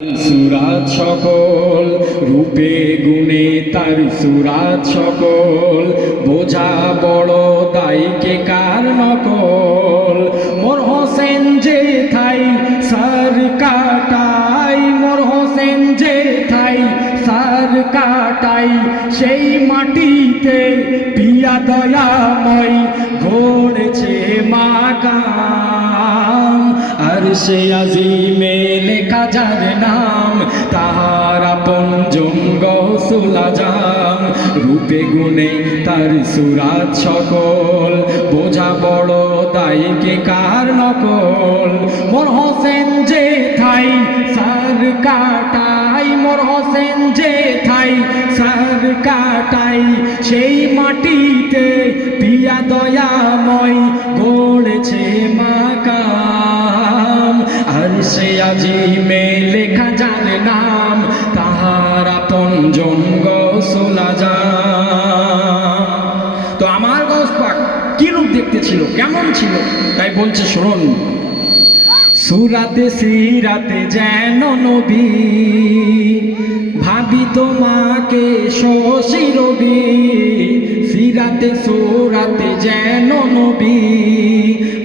সুরাত সকল রূপে গুণে তার সুরাত সকল বোঝা বড় দায়কে কার নকল মোর হোসেন যে থাই সার কাটাই মোর হোসেন যে থাই সার কাটাই সেই মাটিতে পিয়া দয়াময় গড়েছে মাকাম আর সে আজিমে লেখা যার নাম তাহার আপনজন গৌসুল আজম রূপে গুণে তার সুরাত সকল বোঝা বড় দায়কে কার নকল মোর হোসেন যে থাই সার কাটাই মোর হোসেন যে থাই সার কাটাই সেই মাটিতে পিয়া দয়াময় গড়েছে মাকাম আর সে আজিমে লেখা যার নাম তাহার আপনজন গৌসুল আজম। তো আমার গৌস পাক কি রূপ দেখতে ছিল, কেমন ছিল, তাই বলছে শুনুন। সুরাতে সিরাতে যেন নবী ভাবি তোমাকে শশী রবি সিরাতে সুরাতে যেন নবী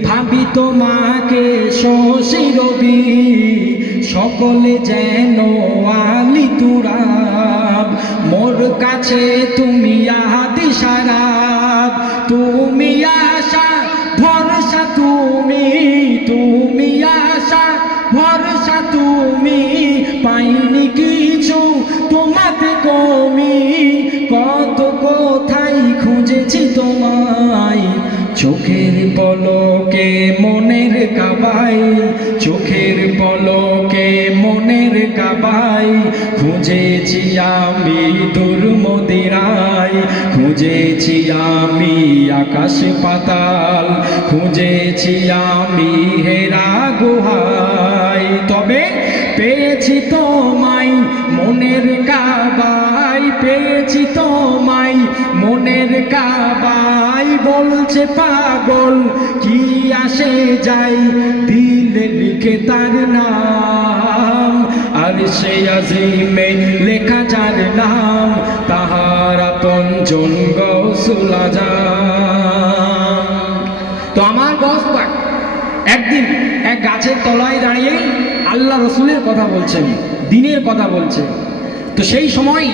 ভাবি তোমাকে শশী রবি সকলে যেন আলি তুরাব মোর কাছে তুমি আদি সারাব তুমি আশা ভরসা তুমি তুমি আশা ভরসা তুমি পাইনি কিছু তোমাতে কমি কত কোথায় খুঁজেছি তোমায় চোখের পলকে মনের কাবাই চোখের পলকে মনের কাবাই খুঁজেছি আমি দূর মদিরায় খুঁজেছি আমি আকাশ পাতাল খুঁজেছি আমি হেরা গুহায় তবে পেয়েছি তোমায় মনের কাবাই পেয়েছি তোমায় মনের কাবাই বলছে পাগল কি আসে যাই দিলে লিখে তার নাম আর সে আজিমে লেখা যার নাম তাহার আপনজন গৌসুল আজম। তো আমার গৌস পাক একদিন এক গাছের তলায় দাঁড়িয়ে আল্লাহ রসুলের কথা বলছেন, দিনের কথা বলছেন। তো সেই সময়